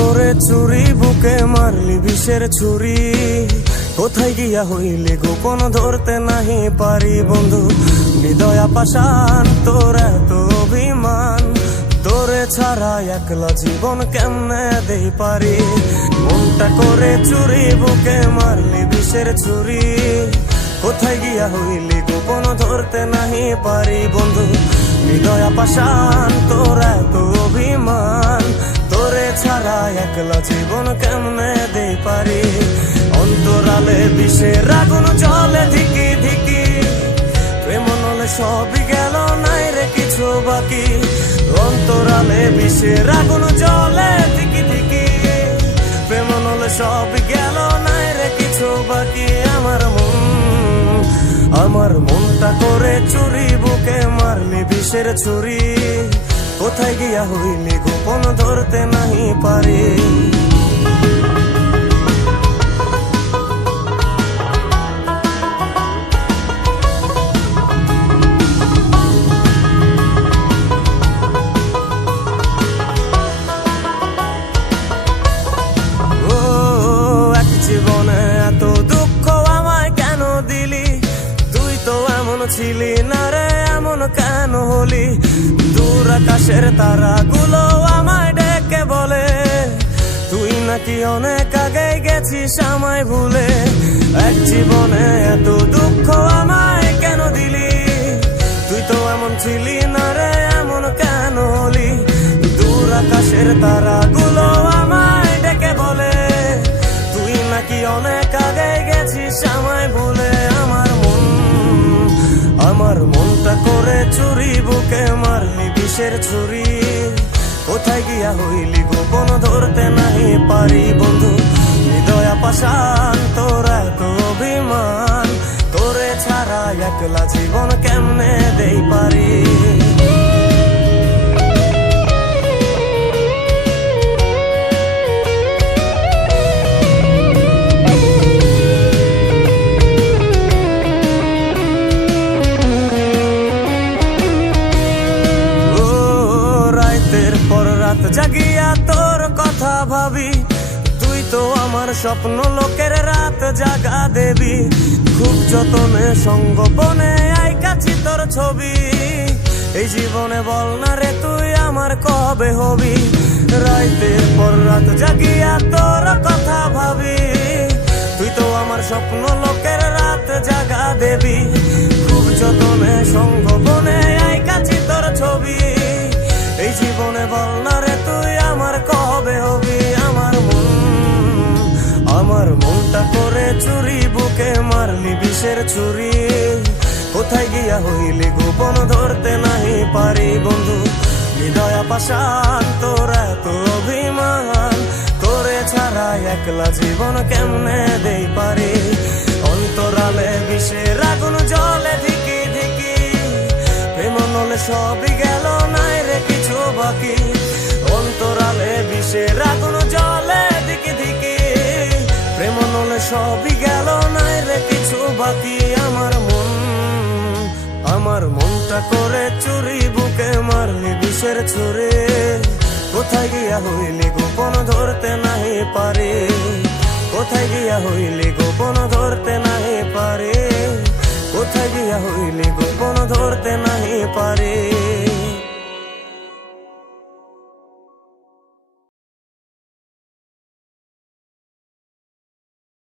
করে চুরি বুকে মারলি বিষের ছুরি, কোথায় গিয়া হইলি গোপন ধরতে নাহি পারি বন্ধু। হৃদয় পাষাণ তোর এত অভিমান, তোরে ছাড়া একলা জীবন কেমনে দেই পারি। মনটা করে চুরি বুকে মারলি বিষের ছুরি, কোথায় গিয়া হইলি গোপন ধরতে নাহি পারি বন্ধু। হৃদয় পাষাণ তোর এত অভিমান, তোরে ছাড়া একলা জীবন কেমনে দেই পারি। অন্তরালে বিষের আগুন জ্বলে ধিকি ধিকি, প্রেম নলে সবই গেল নাই রে কিছু বাকি। অন্তরালে বিষের আগুন জ্বলে ধিকি ধিকি, প্রেম নলে সবই গেল নাই রে কিছু বাকি। আমার মনটা করে চুরি বুকে মারলি বিষের ছুরি, কোথায় গিয়া হইলি গোপন ধরতে নাহি পারি। জীবনে এত দুঃখ আমায় কেন দিলি, তুই তো এমন ছিলি না রে এমন কেন হলি। দূর আকাশের তারাগুলো আমায় ডেকে বলে, তুই নাকি অনেক আগে গেছিস আমায় ভুলে। এক জীবনে এত দুঃখ আমায় কেন দিলি, তুই তো এমন ছিলি না রে এমন কেন হলি। দূর আকাশের তারাগুলো আমায় ডেকে বলে, তুই নাকি অনেক আগে গেছিস আমায় ভুলে। আমার মনটা করে চুরি বুকে মারলি বিষের ছুরি, কোথায় গিয়া হইলি গোপন ধরতে নাহি পারি বন্ধু। হৃদয় পাষাণ তোর এত অভিমান, তোরে ছাড়া একলা জীবন কেমনে দেই পারি। রাত জাগিয়া তোর কথা ভাবি, তুই তো আমার স্বপ্ন লোকের রাত জাগা দেবী। খুব যতনে সঙ্গোপনে আইকাছি তোর ছবি, এই জীবনে বল না রে তুই আমার কবে হবি। রাতের পর রাত জাগিয়া তোর কথা ভাবি, তুই তো আমার স্বপ্ন লোকের রাত জাগা দেবী। খুব যতনে সঙ্গোপনে আইকাছি তোর ছবি, এই জীবনে বল না রে তুই আমার কবে হবি। আমার মনটা করে চুরি বুকে মারলি বিষের ছুরি, কোথায় গিয়া হইলি গোপন ধরতে নাহি পারি বন্ধু। হৃদয় পাষাণ তোর এত অভিমান, তোরে ছাড়া একলা জীবন কেমনে দেই পারি। অন্তরালে বিষের আগুন জ্বলে ধিকি ধিকি, প্রেম নলে সবই গেল নাই রে কিছু বাকি। অন্তরালে বিষের আগুন জ্বলে ধিকি ধিকি, প্রেম নলে সবই গেল নাই রে কিছু বাকি। আমার মনটা করে চুরি বুকে মারলি বিষের ছুরি, কোথায় গিয়া হইলি গোপন ধরতে নাহি পারি। কোথায় গিয়া হইলি গোপন ধরতে নাহি পারি, কোথায় গিয়া হইলি গোপন ধরতে নাহি পারি।